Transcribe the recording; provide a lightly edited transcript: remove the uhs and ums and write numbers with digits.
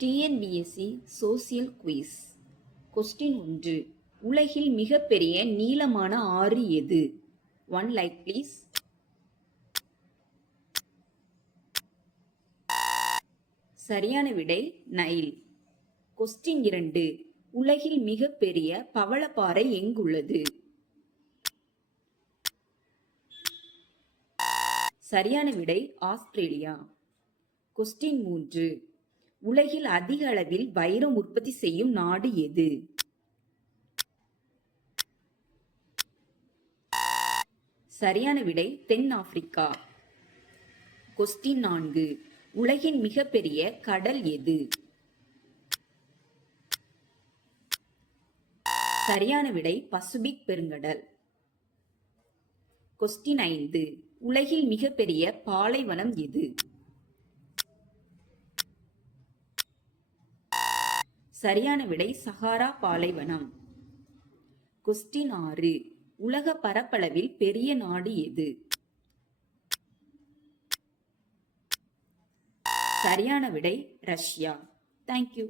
TNPSC social quiz. Question 1. உலகில் மிகப்பெரிய நீளமான ஆறு எது? 1 லைக் ப்ளீஸ். சரியான விடை நைல். கொஸ்டின் 2. உலகில் மிகப்பெரிய பவளப்பாறை எங்குள்ளது? சரியான விடை ஆஸ்திரேலியா. கொஸ்டின் 3. உலகில் அதிக அளவில் வைரம் உற்பத்தி செய்யும் நாடு எது? சரியான விடை தென் ஆப்பிரிக்கா. கொஸ்டின் 4. உலகின் மிகப்பெரிய கடல் எது? சரியான விடை பசிபிக் பெருங்கடல். கொஸ்டின் 5. உலகில் மிகப்பெரிய பாலைவனம் எது? சரியான விடை சஹாரா பாலைவனம். கொஸ்டின் 6. உலக பரப்பளவில் பெரிய நாடு எது? சரியான விடை ரஷ்யா. தேங்க்யூ.